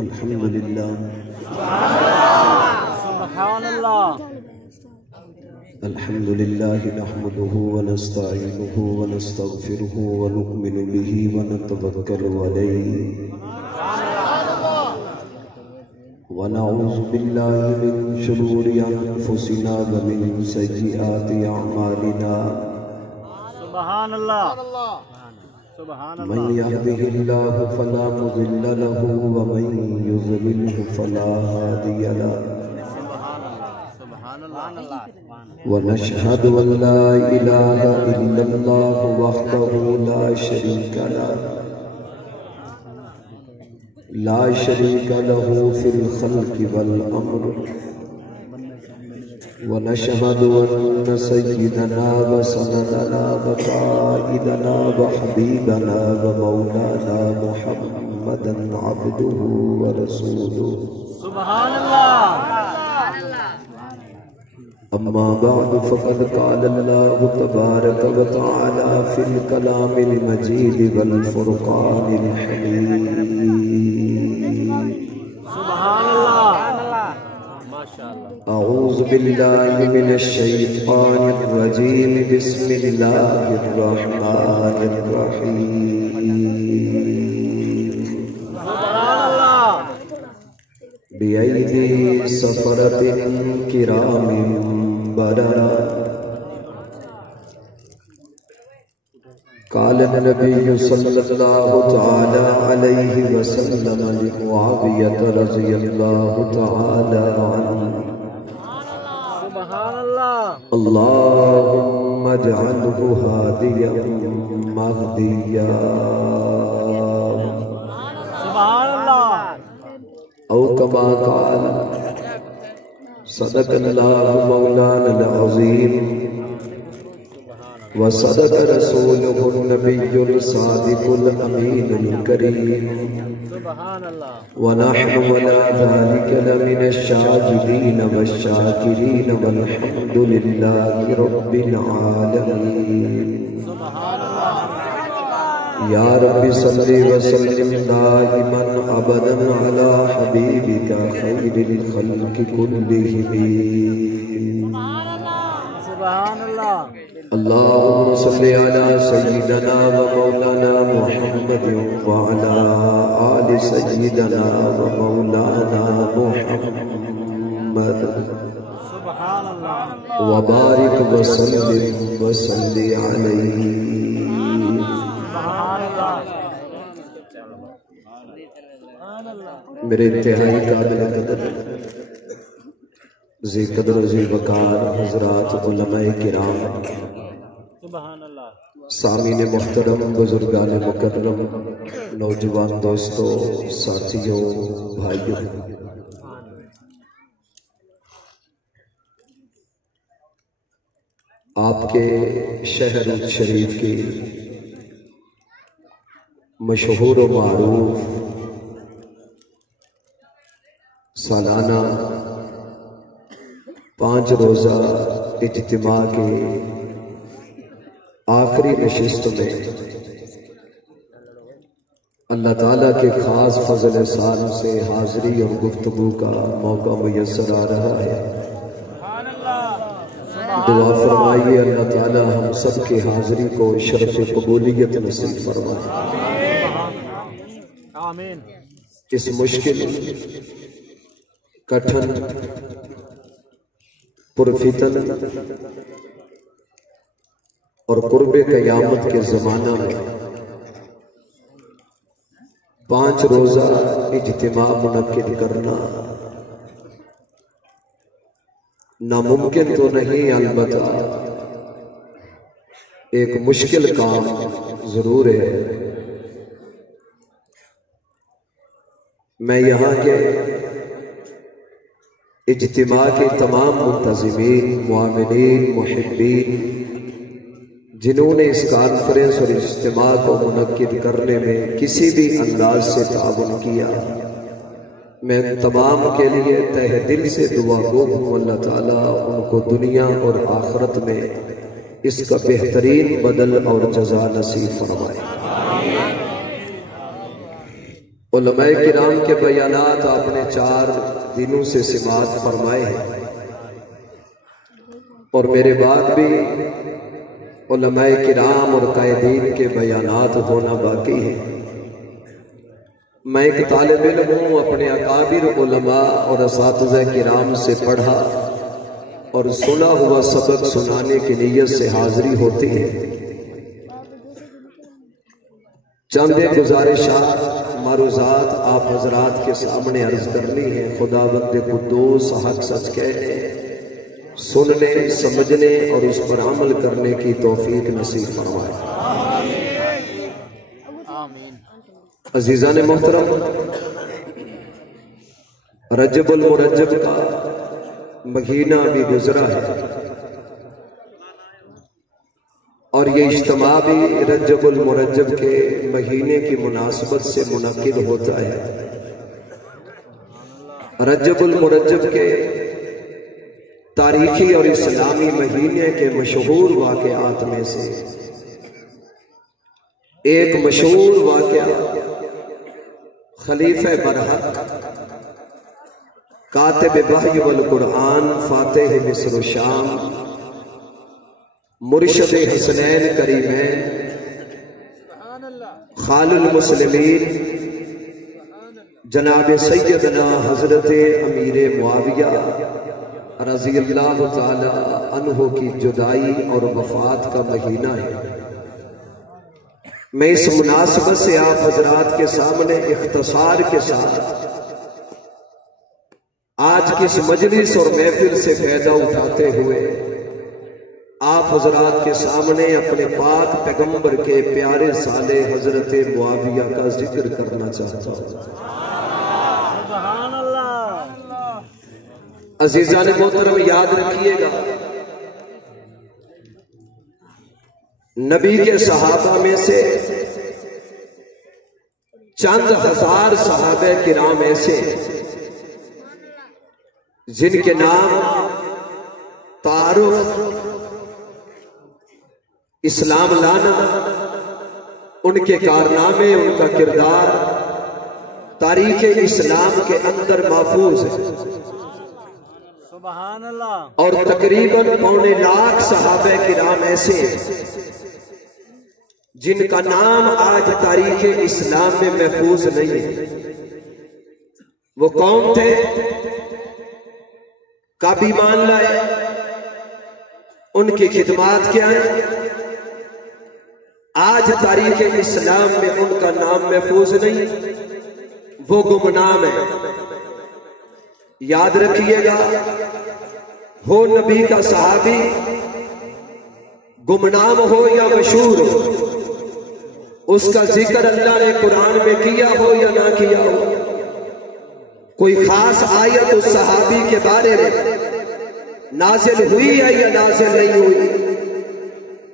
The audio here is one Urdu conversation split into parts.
الحمدللہ سبحان اللہ الحمدللہ نحمده ونستعینه ونستغفره ونؤمن به ونتوکل علیہ ونعوذ باللہ من شرور انفسنا ومن سیئات اعمالنا سبحان اللہ من يهده الله فلا مضل له ومن يضلله فلا هادي له ونشهد أن لا إله إلا الله وحده لا شريك له في الخلق والأمر ونشهد أن سيدنا وسندنا وقائدنا وحبيبنا ومولانا محمدا عبده ورسوله سبحان اللہ أما بعد فقد قال الله تبارك وتعالى في الكلام المجيد والفرقان الحميد سبحان اللہ ماشاء اللہ أعوذ بالله من الشيطان الرجيم بسم الله الرحمن الرحيم سبحان اللہ بأيدي سفرة كرام بررا قال النبي صلى الله تعالى عليه وسلم لمعاوية رضي الله تعالى عنه سبحان اللہ اللهم اجعله هاديا مهديا سبحان اللہ أو كما قال صدق الله مولانا العظيم وصدق رسوله النبي الصادق الأمين الكريم سبحان اللہ ونحن على ذلك لمن الشاهدين والشاكرين والحمد لله رب العالمين سبحان اللہ يا رب صل وسلم دائما ابدا على حبيبك خير الخلق كلهم سبحان اللہ اللهم صل على سيدنا ومولانا محمد وعلى آل سيدنا ومولانا محمد سبحان اللہ وبارك وسلم وصل عليه سبحان اللہ میرے انتہائی قابل قدر ذی قدر و ذی وقار حضرات علماء کرام سبحان اللہ سامعین محترم بزرگان مکرم نوجوان دوستوں ساتھیوں بھائیوں آپ کے شہر شریف کی مشہور و معروف سالانہ 5 روزہ اجتماع کے آخری نشست میں اللہ تعالیٰ کے خاص فضل احسان سے حاضری اور گفتگو کا موقع میسر آ رہا ہے دعا فرمائیے اللہ تعالیٰ ہم سب کی حاضری کو شرف قبولیت نصیب فرمائے آمین اس مشکل کٹھن پرفتن اور قرب قیامت کے زمانہ میں 5 روزہ اجتماع منعقد کرنا ناممکن تو نہیں، البتہ ایک مشکل کام ضرور ہے۔ میں یہاں کے اجتماع کے تمام منتظمین، معاونین، محبین جنہوں نے اس کانفرنس اور اجتماع کو منعقد کرنے میں کسی بھی انداز سے تعاون کیا، میں تمام کے لیے تہ دل سے دعا گو ہوں اللہ تعالیٰ ان کو دنیا اور آخرت میں اس کا بہترین بدل اور جزا نصیب فرمائے۔ علماء کرام کے بیانات آپ نے 4 دنوں سے سماعت فرمائے ہیں، اور میرے بعد بھی علماء کرام اور قائدین کے بیانات ہونا باقی ہیں۔ میں ایک طالب علم ہوں، اپنے اکابر علماء اور اساتذہ کرام سے پڑھا اور سنا ہوا سبق سنانے کی نیت سے حاضری ہوتی ہے۔ چند گزارشات معروضات آپ حضرات کے سامنے عرض کرنی ہے۔ خداوند قدوس حق سچ کہنے، سننے، سمجھنے اور اس پر عمل کرنے کی توفیق نصیب فرمائے۔ آمین۔ عزیزان محترم، رجب المرجب کا مہینہ بھی گزرا ہے، اور یہ اجتماع بھی رجب المرجب کے مہینے کی مناسبت سے منعقد ہوتا ہے۔ رجب المرجب کے تاریخی اور اسلامی مہینے کے مشہور واقعات میں سے ایک مشہور واقعہ خلیفہ برحق، کاتب وحی والقرآن، فاتح مصر و شام، مرشد حسنین کریمین، خال المسلمین، جناب سیدنا حضرت امیر معاویہ رضی اللہ تعالی عنہ کی جدائی اور وفات کا مہینہ ہے۔ میں اس مناسبت سے آپ حضرات کے سامنے اختصار کے ساتھ آج کی اس مجلس اور محفل سے فائدہ اٹھاتے ہوئے آپ حضرات کے سامنے اپنے پاک پیغمبر کے پیارے سالے حضرت معاویہ کا ذکر کرنا چاہتا ہوں۔ سبحان اللہ۔ عزیزان محترم، یاد رکھیے گا، نبی کے صحابہ میں سے چند ہزار صحابہ کرام ایسے جن کے نام، تعارف، اسلام لانا، ان کے کارنامے، ان کا کردار تاریخ اسلام کے اندر محفوظ ہے۔ سبحان اللہ۔ اور تقریباً 2.25 لاکھ صحابہ کرام ایسے ہیں جن کا نام آج تاریخ اسلام میں محفوظ نہیں ہے۔ وہ کون تھے؟ کب ایمان لائے؟ ان کی خدمات کیا ہیں؟ آج تاریخ اسلام میں ان کا نام محفوظ نہیں، وہ گمنام ہے۔ یاد رکھیے گا، ہو نبی کا صحابی، گمنام ہو یا مشہور ہو، اس کا ذکر اللہ نے قرآن میں کیا ہو یا نہ کیا ہو، کوئی خاص آیت اس صحابی کے بارے میں نازل ہوئی ہے یا نازل نہیں ہوئی،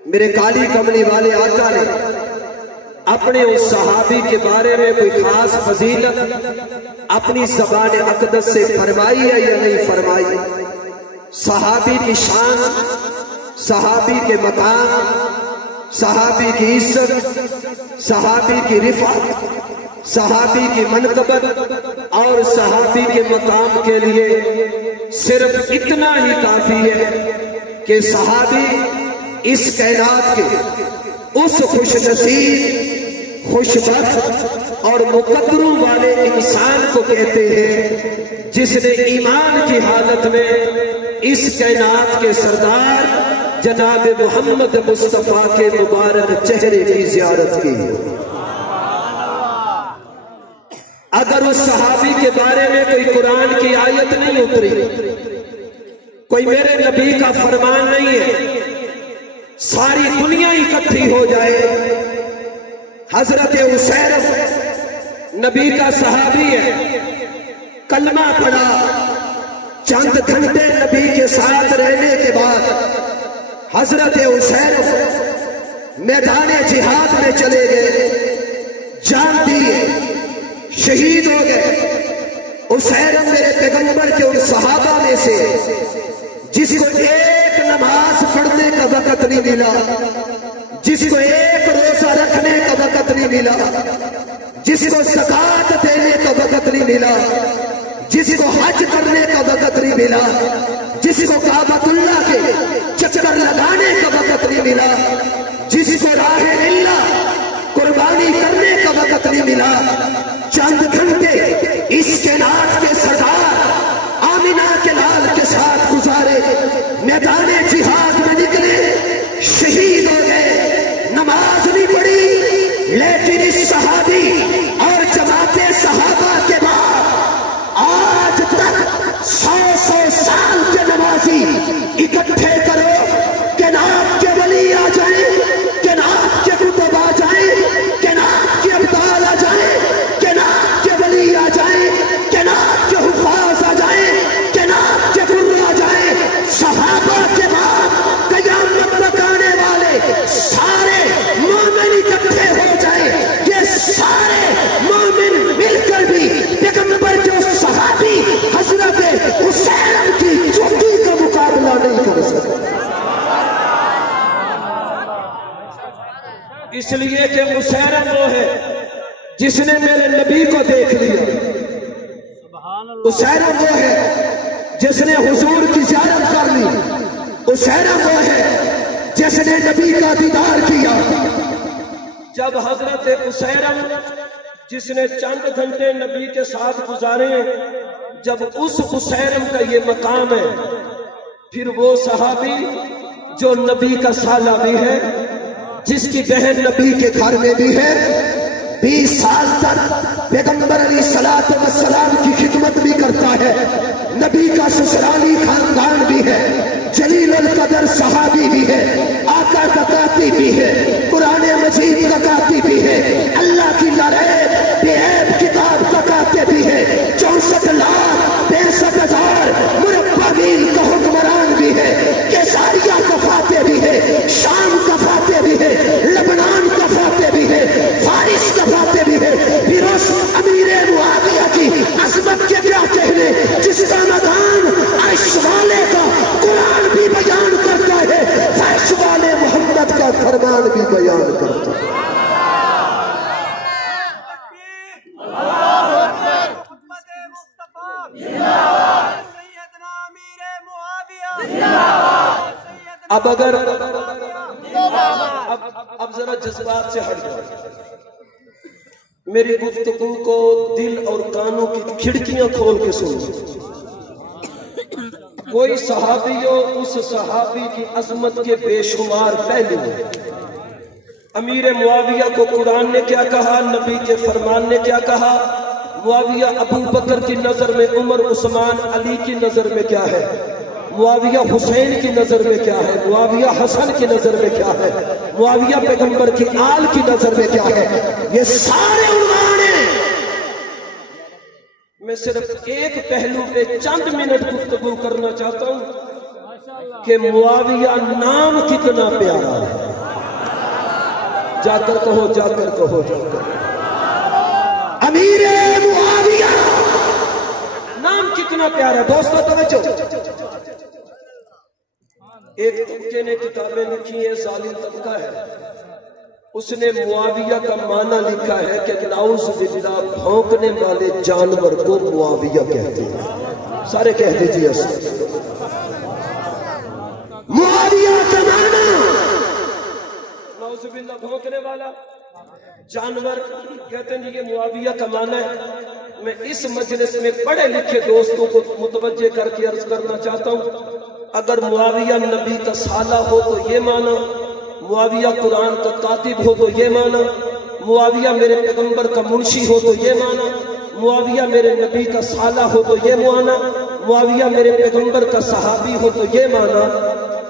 میرے کالی کملی والے آقا نے اپنے اس صحابی کے بارے میں کوئی خاص فضیلت اپنی زبان اقدس سے فرمائی ہے یا نہیں فرمائی؟ صحابی کی شان، صحابی کے مقام، صحابی کی عزت، صحابی کی رفعت، صحابی کی منقبت اور صحابی کے مقام کے لیے صرف اتنا ہی کافی ہے کہ صحابی اس کائنات کے اس خوش نصیب، خوش بخت اور مقدروں والے انسان کو کہتے ہیں جس نے ایمان کی حالت میں اس کائنات کے سردار جناب محمد مصطفیٰ کے مبارک چہرے کی زیارت کی۔ اگر اس صحابی کے بارے میں کوئی قرآن کی آیت نہیں اتری، کوئی میرے نبی کا فرمان نہیں ہے، ساری دنیا اکٹھی ہو جائے، حضرت عسیر نبی کا صحابی ہے، کلمہ پڑھا، چند گھنٹے نبی کے ساتھ رہنے کے بعد حضرت عسیر میدان جہاد میں چلے گئے، جان دیے، شہید ہو گئے۔ عسیر میرے پیغمبر کے ان صحابہ میں سے جس کو ایک نماز پڑھنے کا وقت نہیں ملا، جس کو ایک روزہ رکھنے کا وقت نہیں ملا، جس کو زکات دینے کا وقت نہیں ملا، جس کو حج کرنے کا وقت نہیں ملا، جس کو کعبۃ اللہ کے چکر لگانے کا وقت نہیں ملا، جس کو راہ اللہ قربانی کرنے کا وقت نہیں ملا، چند گھنٹے اس کائنات کے سردار آمینہ کے لال کے ساتھ گزارے، میدان جہاد میں نکلے، شہید ہو گئے، نماز نہیں پڑھی، لیکن اس صحابی اور جماعت صحابہ کے بعد آج تک 100 سال کے نمازی اکٹھے کرو کہ نام کے ولی آ جائیں، کہ نام کے کتب آ جائیں، کہ نام کے ابدال آ جائیں، کہ نام کے ولی آ جائیں، کہ نام کے حفاظ آ جائیں، کہ نام کے گر آ جائیں، صحابہ کے بعد قیامت تک آنے والے سارے مومن اکٹھے ہو جائیں، یہ سارے مومن مل کر بھی پیغمبر جو صحابی حضرت حسین کی چوٹی کا مقابلہ نہیں کر سکتے، اس لیے کہ حسین وہ ہے جس نے میرے نبی کو دیکھ لیا، حسین وہ ہے جس نے حضور کی زیارت کر لی، حسین وہ ہے جس نے نبی کا دیدار کیا۔ جب حضرت حسین جس نے چند گھنٹے نبی کے ساتھ گزارے، جب اس حسین کا یہ مقام ہے، پھر وہ صحابی جو نبی کا سالہ بھی ہے، جس کی بہن نبی کے گھر میں بھی ہے، 20 سال تک پیغمبر علیہ السلام کی خدمت بھی کرتا ہے، نبی کا سسرالی خاندان بھی ہے، جلیل القدر صحابی بھی ہے، آقا کا کاتب بھی ہے، قرآن مجید کا کاتب بھی ہے، اللہ کی لڑے بے عیب کتاب کا کاتب بھی ہے، 64,63,000 مربع میل کا حکمران بھی ہے، کیساریہ کا فاتح بھی ہے، شام کا فاتح بھی ہے، لبنان کا فاتح بھی ہے، فارس کا فاتح بھی ہے، پھر اس امیر معاویہ کی عظمت کے کیا کہنے، جس کا مکان عرش والے کا قرآن بھی بیان کرتا ہے، فرش والے محمد کا فرمان بھی بیان کرتا ہے۔ اب اگر اب ذرا جذبات سے ہٹ جائے، میری گفتگو کو دل اور کانوں کی کھڑکیاں کھول کے سنو۔ کوئی صحابی ہو، اس صحابی کی عظمت کے بے شمار پہلو ہیں۔ امیر معاویہ کو قرآن نے کیا کہا، نبی کے فرمان نے کیا کہا، معاویہ ابو بکر کی نظر میں، عمر عثمان علی کی نظر میں کیا ہے، معاویہ حسین کی نظر میں کیا ہے، معاویہ حسن کی نظر میں کیا ہے، معاویہ پیغمبر کی آل کی نظر میں کیا ہے، یہ سارے عنوان ہیں۔ میں صرف ایک پہلو پہ چند منٹ گفتگو کرنا چاہتا ہوں کہ معاویہ نام کتنا پیارا ہے۔ جا کر کہو، جا کر کہو، جا کر امیر معاویہ نام کتنا پیارا ہے۔ دوستو توجہ، ایک طبقے نے کتابیں لکھی ہیں، ظالم طبقہ ہے، اس نے معاویہ کا معنی لکھا ہے کہ نعوذ باللہ بھونکنے والے جانور کو معاویہ کہتے ہیں۔ سارے کہہ دیجئے معاویہ کا معنی نعوذ باللہ بھونکنے والا جانور کہتے ہیں، یہ معاویہ کا معنی ہے۔ میں اس مجلس میں پڑھے لکھے دوستوں کو متوجہ کر کے عرض کرنا چاہتا ہوں، اگر معاویہ نبی کا سالہ ہو تو یہ معنی، معاویہ قرآن کا کاتب ہو تو یہ معنی، معاویہ میرے پیغمبر کا منشی ہو تو یہ معنی، معاویہ میرے نبی کا سالہ ہو تو یہ معنی، معاویہ میرے پیغمبر کا صحابی ہو تو یہ معنی۔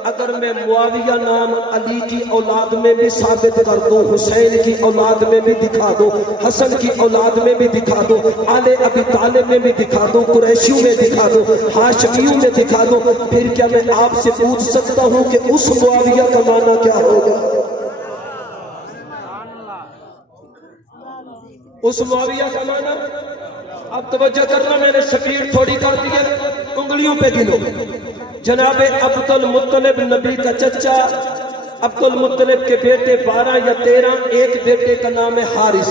اگر میں معاویہ نام علی کی اولاد میں بھی ثابت کر دوں، حسین کی اولاد میں بھی دکھا دوں، حسن کی اولاد میں بھی دکھا دوں، آل ابی طالب میں بھی دکھا دوں، قریشیوں میں دکھا دوں، ہاشمیوں میں دکھا دوں، پھر کیا میں آپ سے پوچھ سکتا ہوں کہ اس معاویہ کا معنی کیا ہوگا؟ اس معاویہ کا معنی اب توجہ کرنا، میں نے سپیڈ تھوڑی کر دی ہے، انگلیوں پہ گنو۔ جناب عبد المطلب نبی کا چچا، عبد المطلب کے بیٹے 12 یا 13، ایک بیٹے کا نام ہے حارث،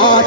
8।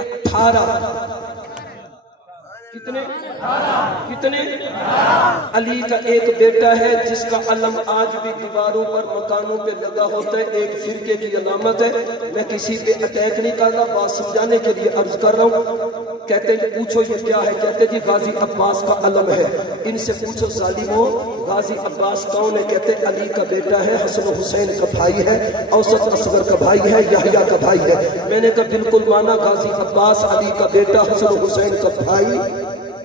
18, کتنے کتنے؟ علی کا ایک بیٹا ہے جس کا علم آج بھی دیواروں پر مکانوں پہ لگا ہوتا ہے، ایک فرقے کی علامت ہے۔ میں کسی پہ اٹیک نہیں کر رہا، بات سمجھانے کے لیے عرض کر رہا ہوں۔ کہتے ہیں پوچھو یہ کیا ہے؟ کہتے جی غازی عباس کا علم ہے۔ ان سے پوچھو ظالموں غازی عباس کون ہے؟ کہتے علی کا بیٹا ہے، حسن و حسین کا بھائی ہے، اوسط اصغر کا بھائی ہے، یحییٰ کا بھائی ہے۔ میں نے کہا بالکل مانا، غازی عباس علی کا بیٹا، حسن و حسین کا بھائی،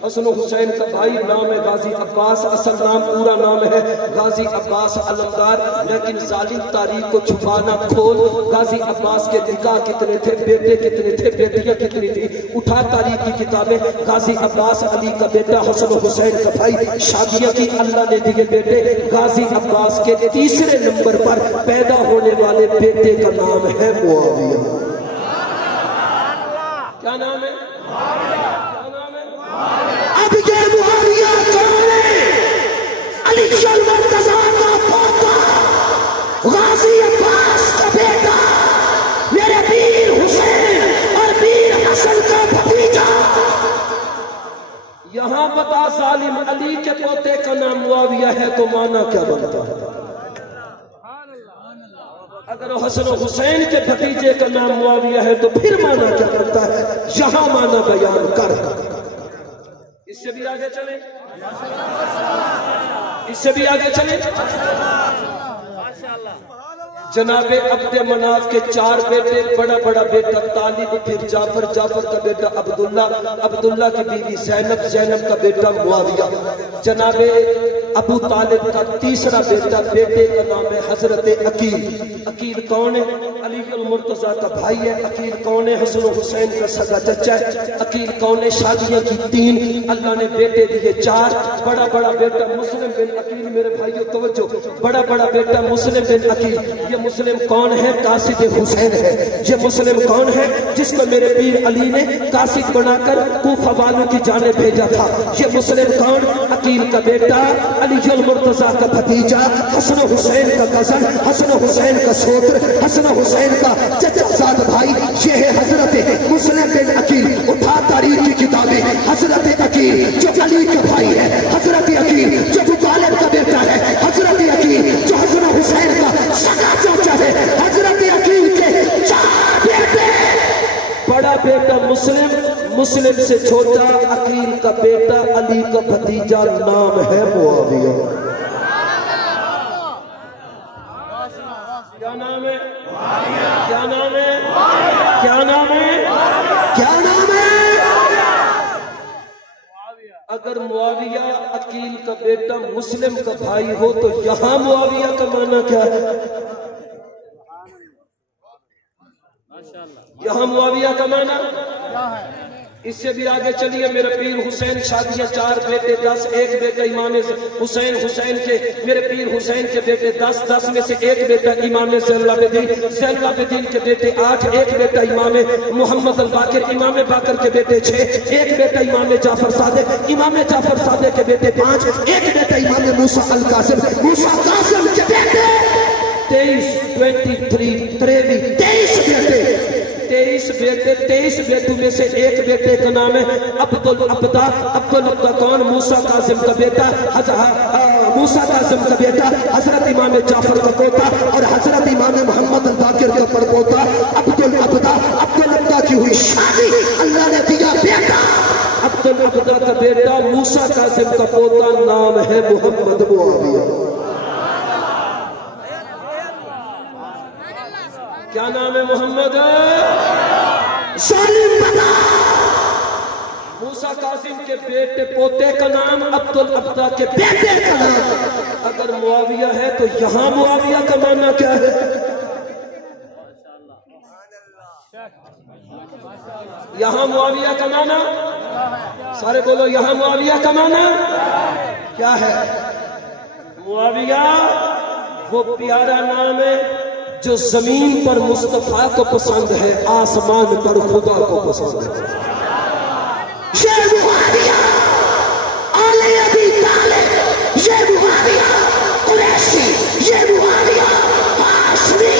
حسن و حسین کا بھائی، نام ہے غازی عباس، اصل نام پورا نام ہے غازی عباس علمدار۔ لیکن ظالم تاریخ کو چھپانا کھول، غازی عباس کے نکاح کتنے تھے، بیٹے کتنے تھے، بیٹیاں کتنی تھی، اٹھا تاریخ کی کتابیں۔ غازی عباس علی کا بیٹا، حسن و حسین کا بھائی، شادیاں کی اللہ نے دیے بیٹے۔ غازی عباس کے تیسرے نمبر پر پیدا ہونے والے بیٹے کا نام ہے معاویہ۔ کیا نام ہے؟ اب یہ معاویہ کون ہے؟ علی المرتضیٰ کا پوتا، غازی عباس کا بیٹا، میرے پیر حسین اور پیر حسن کا بھتیجا۔ یہاں بتا ظالم علی کے پوتے کا نام معاویہ ہے تو مانا کیا بنتا ہے؟ اگر حسن و حسین کے بھتیجے کا نام معاویہ ہے تو پھر مانا کیا بنتا ہے؟ یہاں مانا بیان کر۔ اس سے بھی آگے چلیں، اس سے بھی آگے چلیں۔ جناب عبد مناف کے 4 بیٹے، بڑا بڑا بیٹا طالب، پھر جعفر، جعفر کا بیٹا عبداللہ، عبداللہ کی بیوی زینب، زینب کا بیٹا معاویہ۔ جناب ابو طالب کا تیسرا بیٹا، بیٹے کا نام ہے حضرت عقیل۔ عقیل کون ہے؟ علی المرتضیٰ کا بھائی ہے۔ عقیل کون ہے؟ حسن و حسین کا سگا چچا ہے۔ عقیل کون ہے؟ شادیاں کی 3، اللہ نے بیٹے دیے 4۔ بڑا بڑا بیٹا مسلم بن عقیل، میرے بھائیو توجہ، بڑا بڑا بیٹا مسلم بن عقیل۔ یہ مسلم کون ہے؟ قاصد حسین ہے۔ یہ مسلم کون ہے؟ جس کو میرے پیر علی نے قاصد بنا کر کوفہ والوں کی جانب بھیجا تھا۔ یہ مسلم کون؟ عقیل کا بیٹا، علی المرتضیٰ کا بھتیجا، حسن و حسین کا کزن، حسن و حسین کا سوتر، حسن و حسین کا چچا زاد بھائی۔ یہ ہے حضرت مسلم بن عقیل۔ اٹھا تاریخ کی کتابیں، حضرت عقیل جو علی کا بھائی ہے، حضرت عقیل جو ابو طالب کا بیٹا ہے، حضرت عقیل جو حسن و حسین کا سگا چچا ہے، حضرت عقیل کے 4 بیٹے۔ بڑا بیٹا مسلم، مسلم سے چھوٹا عقیل کا بیٹا، علی کا بھتیجا، نام ہے معاویہ۔ کیا نام ہے؟ کیا نام ہے؟ کیا نام ہے؟ کیا نام ہے؟ اگر معاویہ عقیل کا بیٹا مسلم کا بھائی ہو تو یہاں معاویہ کا معنی کیا ہے؟ یہاں معاویہ کا معنی اس سے بھی آگے چلیے۔ میرے پیر حسین شادیاں 4 بیٹے 10، ایک بیٹا امام حسین، حسین کے میرے پیر حسین کے بیٹے 10، 10 میں سے ایک بیٹا امام زین العابدین، زین العابدین کے بیٹے 8، ایک بیٹا امام محمد الباقر، امام باقر کے بیٹے 6، ایک بیٹا امام جعفر صادق، امام جعفر صادق کے بیٹے 5، ایک بیٹا امام موسیٰ القاسم، موسیٰ قاسم کے بیٹے 23، 23 23 بیٹے۔ 23 بیٹے، 23 بیٹوں میں سے ایک بیٹے کا نام ہے عبدالعبدہ۔ عبدالعبدہ کون؟ موسیٰ قاسم کا بیٹا، موسیٰ قاسم کا بیٹا، حضرت امام جعفر کا پوتا اور حضرت امام محمد الباقر کا پڑپوتا عبدالعبدہ۔ عبدالعبدہ کی ہوئی شادی، اللہ نے دیا بیٹا۔ عبدالعبدہ کا بیٹا موسیٰ قاسم کا پوتا، نام ہے محمد معاویہ۔ کیا نام ہے؟ محمد۔ ظالم بتا۔ موسیٰ قاسم کے بیٹے پوتے کا نام، عبدالعبدہ کے بیٹے کا نام۔ اگر معاویہ ہے تو یہاں معاویہ کا معنی کیا ہے؟ یہاں معاویہ کا معنی سارے بولو، یہاں معاویہ کا معنی کیا ہے؟ معاویہ وہ پیارا نام ہے جو زمین پر مصطفیٰ کو پسند ہے، آسمان پر خدا کو پسند ہے۔ یہ معاویہ آل ابی طالب، یہ معاویہ قریشی، یہ معاویہ ہاشمی،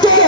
2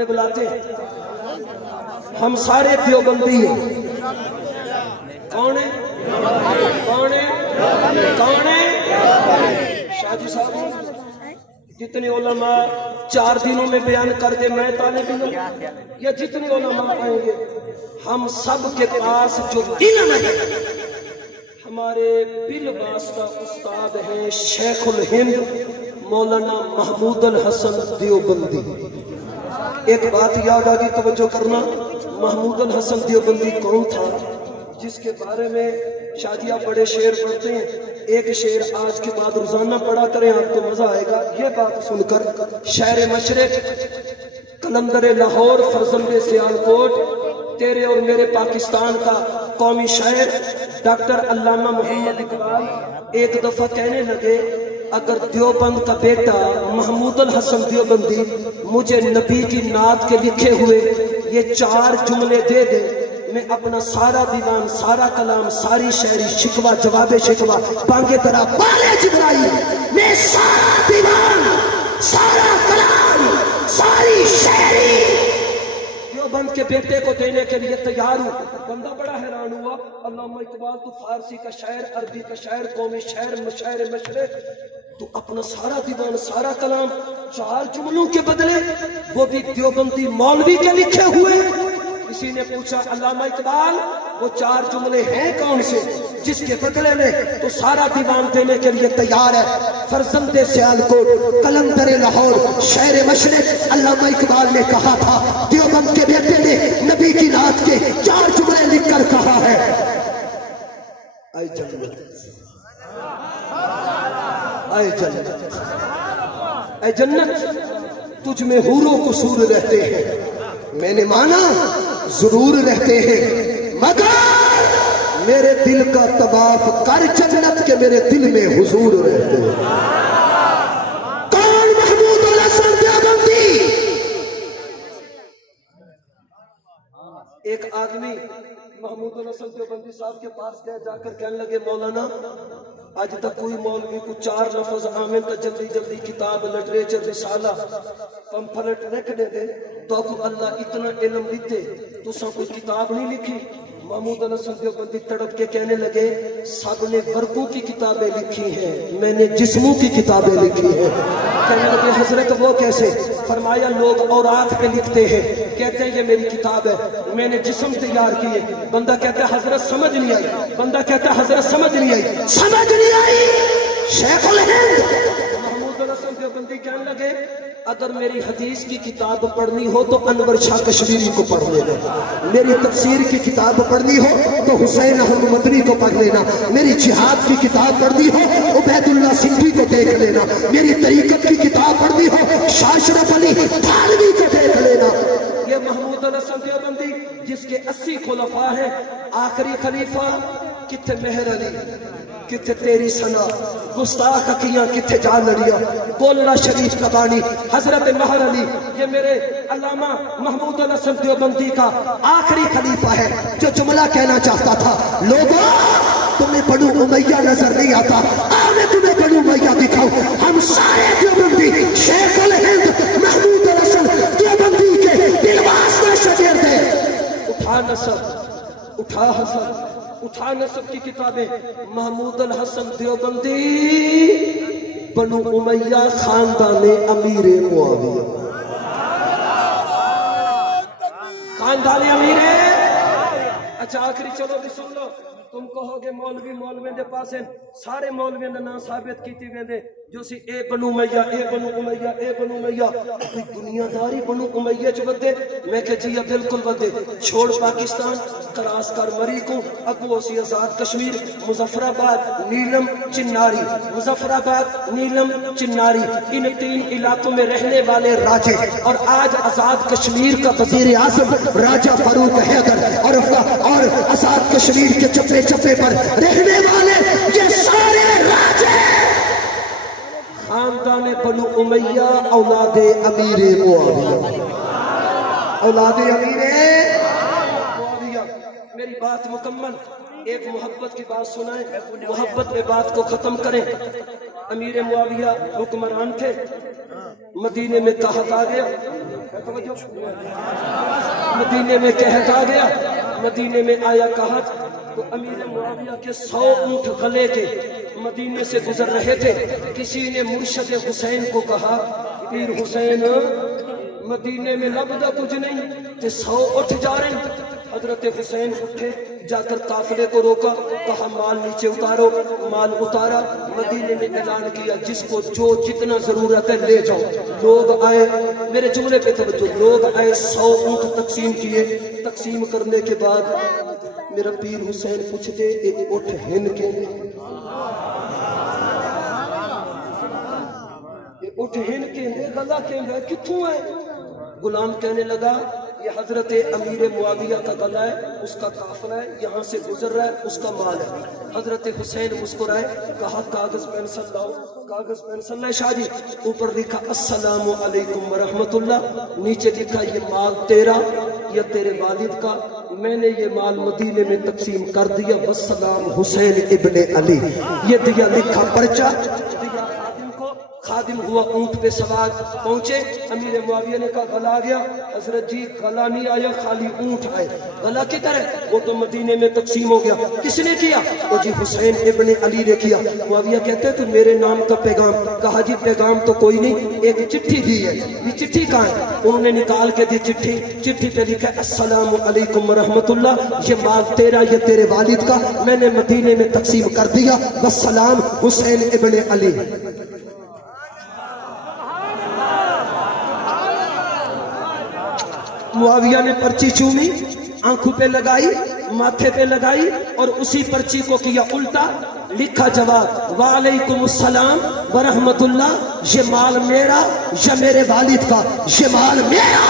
کتنے بلاتے ہیں؟ ہم سارے دیوبندی ہیں. کون ہے؟ کون ہے؟ کون ہے؟ شاہ جی صاحب جتنے علماء 4 دنوں میں بیان کر دے میں طالب علم یا جتنے علماء آئیں گے ہم سب کے پاس جو علم ہے ہمارے بالواسطہ استاد ہیں شیخ الہند مولانا محمود الحسن دیوبندی. ایک بات یاد آگئی توجہ کرنا. محمود الحسن دیوبندی کون تھا جس کے بارے میں شادیہ بڑے شعر پڑھتے ہیں؟ ایک شعر آج کے بعد روزانہ پڑھا کریں آپ کو مزہ آئے گا. یہ بات سن کر شہر مشرق قلندر لاہور فرزند سیالکوٹ تیرے اور میرے پاکستان کا قومی شاعر ڈاکٹر علامہ محمد اقبال ایک دفعہ کہنے لگے اگر دیوبند کا بیٹا محمود الحسن دیوبندی مجھے نبی کی نعت کے لکھے ہوئے یہ 4 جملے دے دے میں اپنا سارا دیوان سارا کلام ساری شاعری شکوہ جواب شکوہ بانگے طرح بالے جبرائیل میں سارا دیوان سارا کلام ساری شاعری دیوبند کے بیٹے کو دینے کے لیے تیار ہوں. بندہ بڑا حیران ہوا. علامہ اقبال تو فارسی کا شاعر عربی کا شاعر قومی شاعر مشاعر مشرق تو اپنا سارا دیوان سارا کلام 4 جملوں کے بدلے وہ بھی دیوبندی مولوی کے لکھے ہوئے. کسی نے پوچھا علامہ اقبال وہ 4 جملے ہیں کون سے جس کے بدلے میں تو سارا دیوان دینے کے لیے تیار ہے؟ فرزند سیالکوٹ قلندر لاہور شہر مشرق علامہ اقبال نے کہا تھا دیوبند کے بیٹے نے نبی کی نعت کے 4 جملے لکھ کر کہا ہے اے جنت اے جنت اے جنت تجھ میں حور و قصور رہتے ہیں میں نے مانا ضرور رہتے ہیں مگر میرے دل کا طواف کر جنت کے میرے دل میں حضور رہتے ہیں. کون محمود الحسن دیوبندی؟ ایک آدمی محمود الحسن دیوبندی صاحب کے پاس گئے جا کر کہنے لگے مولانا آج تک کوئی مولوی کو 4 لفظ آمین تا جلدی جلدی کتاب لٹریچر رسالہ پمفلٹ رکھنے دے تو آپ کو اللہ اتنا علم دیتے تو سب کوئی کتاب نہیں لکھی. محمود الحسن دیوبندی تڑپ کے کہنے لگے سب نے ورقوں کی کتابیں لکھی ہیں میں نے جسموں کی کتابیں لکھی ہیں. کہنے لگے حضرت وہ کیسے؟ فرمایا لوگ اوراق پہ لکھتے ہیں کہتے ہیں یہ میری کتاب ہے میں نے جسم تیار کیے. بندہ کہتا ہے حضرت سمجھ نہیں آئی. بندہ کہتا ہے حضرت سمجھ نہیں آئی. سمجھ نہیں آئی. شیخ الہند محمود الحسن دیوبندی کہنے لگے اگر میری حدیث کی کتاب پڑھنی ہو تو انور شاہ کشمیری کو پڑھ لینا. میری تفسیر کی کتاب پڑھنی ہو تو حسین احمد مدنی کو پڑھ لینا. میری جہاد کی کتاب پڑھنی ہو عبید اللہ سندھی کو دیکھ لینا. میری طریقت کی کتاب پڑھنی ہو شاہ اشرف علی تھانوی کو دیکھ لینا. یہ محمود الحسن دیوبندی جس کے 80 خلفاء ہیں آخری خلیفہ کتھے مہر علی کتھے تیری سنا گستاخ اکیاں کتھے جا لڑیا گولڑا شریف کا بانی حضرت مہر علی. یہ میرے علامہ محمود الحسن دیوبندی کا آخری خلیفہ ہے جو جملہ کہنا چاہتا تھا لوگوں تمہیں بنو امیہ نظر نہیں آتا آنے تمہیں بنو امیہ دکھاؤ. ہم سارے دیوبندی شیخ الہند محمود الحسن دیوبندی کے بالواسطہ شاگرد ہیں. اٹھا نصب اٹھا حسن اٹھا نصب کی کتابیں. محمود الحسن دیوبندی بنو امیہ خاندان امیر معاویہ خاندان امیر. اچھا آخری چلو بھی سن لو. تم کہو گے مولوی مولوی دے پاس ہیں سارے مولویوں نے نام ثابت کیتی ویندے جو سی اے بنو امیہ اے بنو امیہ اے بنو امیہ کوئی دنیا داری بنو امیہ چ ودے. میں کہ جی بالکل ودے. چھوڑ پاکستان کراس کر مری کو ابو اسی آزاد کشمیر مظفر آباد نیلم چناری مظفر آباد نیلم چناری ان 3 علاقوں میں رہنے والے راجے اور آج آزاد کشمیر کا وزیر اعظم راجہ فاروق حیدر اور آزاد کشمیر کے چپے چپے پر رہنے والے یہ سارے راجے خاندان بنو امیہ اولاد امیر معاویہ اولاد امیر معاویہ. میری بات مکمل ایک محبت کی بات سنائیں محبت میں بات کو ختم کریں. امیر معاویہ حکمران تھے مدینے میں قحط آ گیا، مدینے میں قحط آ گیا، مدینے میں آیا قحط، تو امیر معاویہ کے 100 اونٹ غلے کے مدینے سے گزر رہے تھے۔ کسی نے مرشد حسین کو کہا پیر حسین مدینے میں لبدا کچھ نہیں کہ 100 اٹھ جا رہے ہیں۔ حضرت حسین اٹھے، جا کر قافلے کو روکا، کہا مال نیچے اتارو، مال اتارا، مدینے میں اعلان کیا جس کو جو جتنا ضرورت ہے لے جاؤ۔ لوگ آئے، میرے جملے پہ توجہ، لوگ آئے، 100 اونٹ تقسیم کیے، تقسیم کرنے کے بعد میرا پیر حسین پوچھتے ایک اٹھ ہن کے اٹھ ہن کے گلا کہیں گے کتھوں ہے؟ غلام کہنے لگا یہ حضرت امیر معاویہ کا گلا ہے، اس کا قافلہ ہے، یہاں سے گزر رہا ہے، اس کا مال ہے۔ حضرت حسین مسکرائے، کہا کاغذ پینسل لاؤ، کاغذ پینسل لائے شاہ جی، اوپر لکھا السلام علیکم ورحمت اللہ، نیچے لکھا یہ مال تیرا یا تیرے والد کا، میں نے یہ مال مدینے میں تقسیم کر دیا، والسلام حسین ابن علی، یہ دیا لکھا پرچہ، دیا خادم کو، خادم ہوا اونٹ پہ سوار، پہنچے، امیر معاویہ نے کہا غلہ آ گیا، حضرت جی غلہ نہیں آیا، خالی اونٹ آئے۔ غلہ کدھر ہے؟ وہ تو مدینے میں تقسیم ہو گیا۔ کس نے کیا؟ وہ جی حسین ابن علی نے کیا۔ معاویہ کہتے ہیں تو میرے نام کا پیغام، کہا جی پیغام تو کوئی نہیں، ایک چٹھی دی ہے، یہ چٹھی کہاں ہے؟ انہوں نے نکال کے دی چٹھی، چٹھی پہ لکھا السلام علیکم ورحمت اللہ، یہ مال تیرا یا تیرے والد کا، میں نے مدینے میں تقسیم کر دیا، والسلام حسین ابن علی۔ معاویہ نے پرچی چومی، آنکھوں پہ لگائی، ماتھے پہ لگائی، اور اسی پرچی کو کیا الٹا، لکھا جواب وعلیکم السلام ورحمت اللہ، یہ مال میرا یا میرے والد کا، یہ مال میرا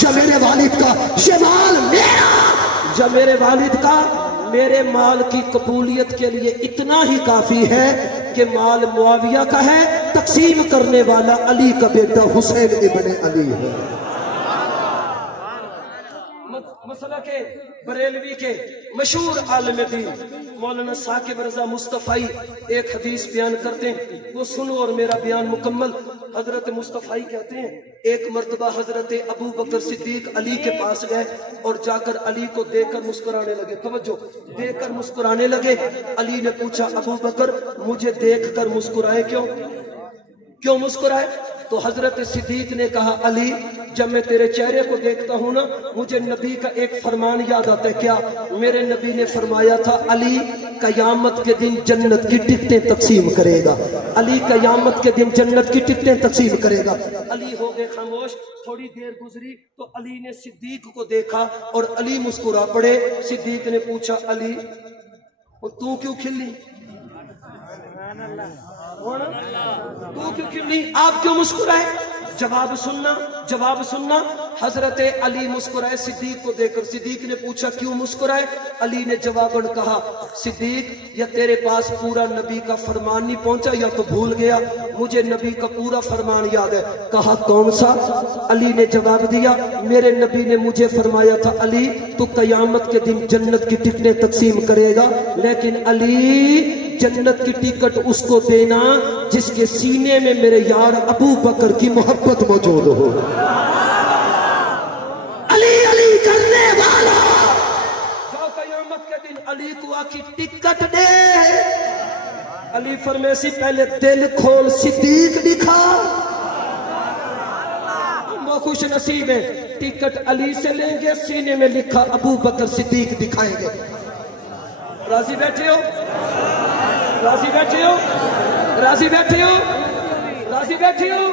یا میرے والد کا، یہ مال میرا یا میرے والد کا۔ میرے مال کی قبولیت کے لیے اتنا ہی کافی ہے کہ مال معاویہ کا ہے، تقسیم کرنے والا علی کا بیٹا حسین ابن علی ہے۔ مسئلہ کے بریلوی کے مشہور عالم دین مولانا ثاقب رضا مصطفی ایک حدیث بیان کرتے ہیں، وہ سنو اور میرا بیان مکمل۔ حضرت مصطفی کہتے ہیں ایک مرتبہ حضرت ابو بکر صدیق علی کے پاس گئے اور جا کر علی کو دیکھ کر مسکرانے لگے، توجہ، دیکھ کر مسکرانے لگے۔ علی نے پوچھا ابو بکر مجھے دیکھ کر مسکرائے کیوں مسکرائے؟ تو حضرت صدیق نے کہا علی جب میں تیرے چہرے کو دیکھتا ہوں نا مجھے نبی کا ایک فرمان یاد آتا ہے۔ کیا؟ میرے نبی نے فرمایا تھا علی قیامت کے دن جنت کی ٹکٹیں تقسیم کرے گا، علی قیامت کے دن جنت کی ٹکٹیں تقسیم کرے گا۔ علی ہو گئے خاموش، تھوڑی دیر گزری تو علی نے صدیق کو دیکھا اور علی مسکرا پڑے۔ صدیق نے پوچھا علی تو کیوں کھلی؟ تو کیوں کھلی؟ آپ کیوں مسکرائے؟ جواب سننا۔ حضرت علی مسکرائے صدیق کو دیکھ کر۔ صدیق نے پوچھا کیوں مسکرائے؟ علی نے جواباً کہا صدیق یا تیرے پاس پورا نبی کا فرمان نہیں پہنچا یا تو بھول گیا، مجھے نبی کا پورا فرمان یاد ہے۔ کہا کون سا؟ علی نے جواب دیا میرے نبی نے مجھے فرمایا تھا علی تو قیامت کے دن جنت کی ٹکٹیں تقسیم کرے گا، لیکن علی جنت کی ٹکٹ اس کو دینا جس کے سینے میں میرے یار ابو بکر کی محبت موجود ہو۔ علی علی کرنے والا جو قیامت کے دن علی کو آ کی ٹکٹ دے، علی فرمائے سی پہلے دل کھول صدیق دکھا، وہ خوش نصیب ہے، ٹکٹ علی سے لیں گے، سینے میں لکھا ابو بکر صدیق دکھائیں گے۔ راضی بیٹھے ہو؟ راضی بیٹھے ہو؟ راضی بیٹھے ہو؟ راضی بیٹھے ہو؟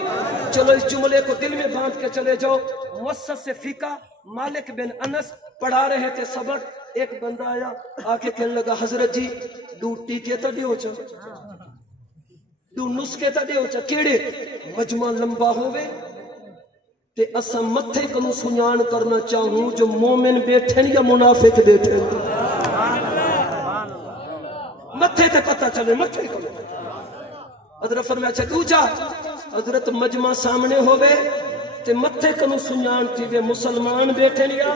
چلو اس جملے کو دل میں باندھ کے چلے جاؤ۔ مؤسس فقہ مالک بن انس پڑھا رہے تھے سبق، ایک بندہ آیا آ کے کہنے لگا حضرت جی ڈوٹی کے تا دیو چا ڈو نسخے تا دیو چا کیڑے مجمع لمبا ہوئے تے اسا متھے کنو سنیان کرنا چاہوں جو مومن بیٹھیں یا منافق بیٹھیں، متھے تے پتہ چلے متھے کنو۔ حضرت فرمایا اچھا دوجا حضرت مجمع سامنے ہوئے تے متھے کنو سنیان تھی وے مسلمان بیٹھیں یا